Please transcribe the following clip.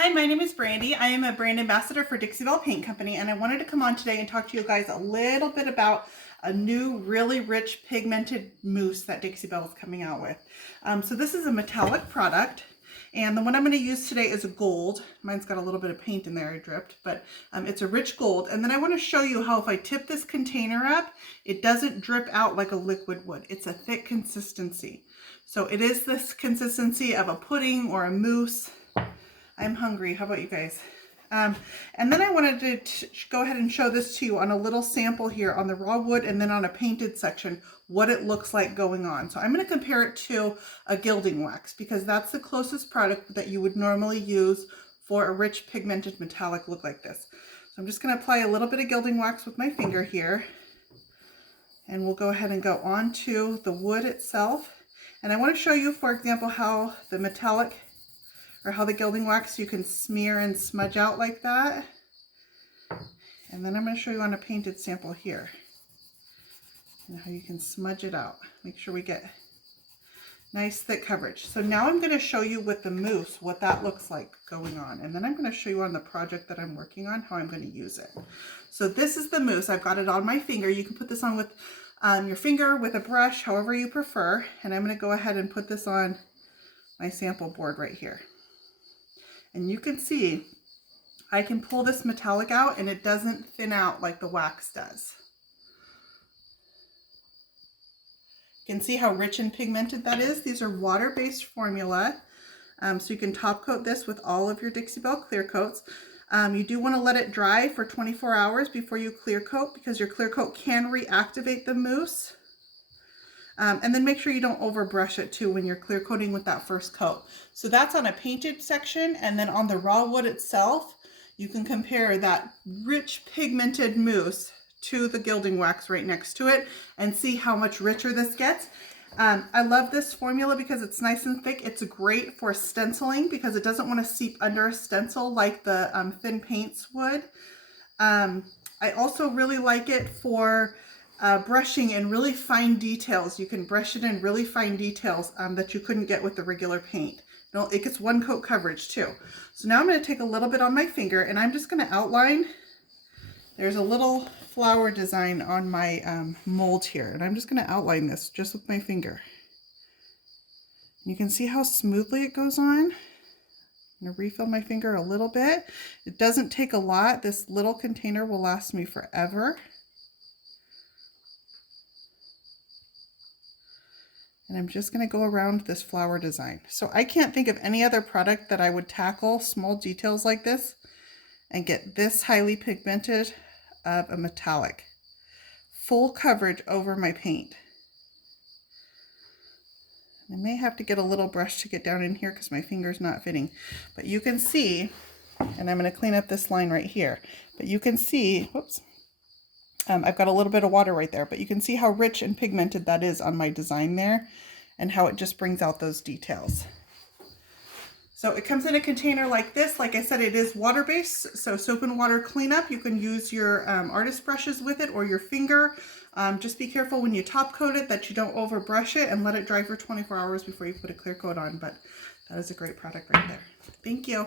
Hi, my name is Brandy. I am a brand ambassador for Dixie Belle Paint Company, and I wanted to come on today and talk to you guys a little bit about a new really rich pigmented mousse that Dixie Belle is coming out with. So this is a metallic product, and the one I'm going to use today is a gold. Mine's got a little bit of paint in there, I dripped, but it's a rich gold. And then I want to show you how if I tip this container up, it doesn't drip out like a liquid would. It's a thick consistency. So it is this consistency of a pudding or a mousse. I'm hungry. How about you guys? And then I wanted to go ahead and show this to you on a little sample here on the raw wood and then on a painted section, what it looks like going on. So I'm going to compare it to a gilding wax because that's the closest product that you would normally use for a rich pigmented metallic look like this. So I'm just going to apply a little bit of gilding wax with my finger here. And we'll go ahead and go onto the wood itself. And I want to show you, for example, how the metallic or how the gilding wax you can smear and smudge out like that. And then I'm going to show you on a painted sample here and how you can smudge it out. Make sure we get nice thick coverage. So now I'm going to show you with the mousse what that looks like going on. And then I'm going to show you on the project that I'm working on how I'm going to use it. So this is the mousse. I've got it on my finger. You can put this on with your finger, with a brush, however you prefer. And I'm going to go ahead and put this on my sample board right here. And you can see I can pull this metallic out and it doesn't thin out like the wax does. You can see how rich and pigmented that is. These are water-based formula. So you can top coat this with all of your Dixie Belle clear coats. You do want to let it dry for 24 hours before you clear coat because your clear coat can reactivate the mousse. And then make sure you don't overbrush it too when you're clear coating with that first coat. So that's on a painted section, and then on the raw wood itself, you can compare that rich pigmented mousse to the gilding wax right next to it and see how much richer this gets. I love this formula because it's nice and thick. It's great for stenciling because it doesn't want to seep under a stencil like the thin paints would. I also really like it for brushing in really fine details. You can brush it in really fine details that you couldn't get with the regular paint. It gets one coat coverage too. So now I'm going to take a little bit on my finger and I'm just going to outline. There's a little flower design on my mold here, and I'm just going to outline this just with my finger. You can see how smoothly it goes on. I'm going to refill my finger a little bit. It doesn't take a lot. This little container will last me forever. And I'm just going to go around this flower design. So I can't think of any other product that I would tackle small details like this and get this highly pigmented of a metallic. Full coverage over my paint. I may have to get a little brush to get down in here because my finger's not fitting. But you can see, and I'm going to clean up this line right here, but you can see, whoops, I've got a little bit of water right there, but you can see how rich and pigmented that is on my design there and how it just brings out those details. So it comes in a container like this. Like I said, it is water-based, so soap and water cleanup. You can use your artist brushes with it or your finger. Just be careful when you top coat it that you don't overbrush it and let it dry for 24 hours before you put a clear coat on, but that is a great product right there. Thank you.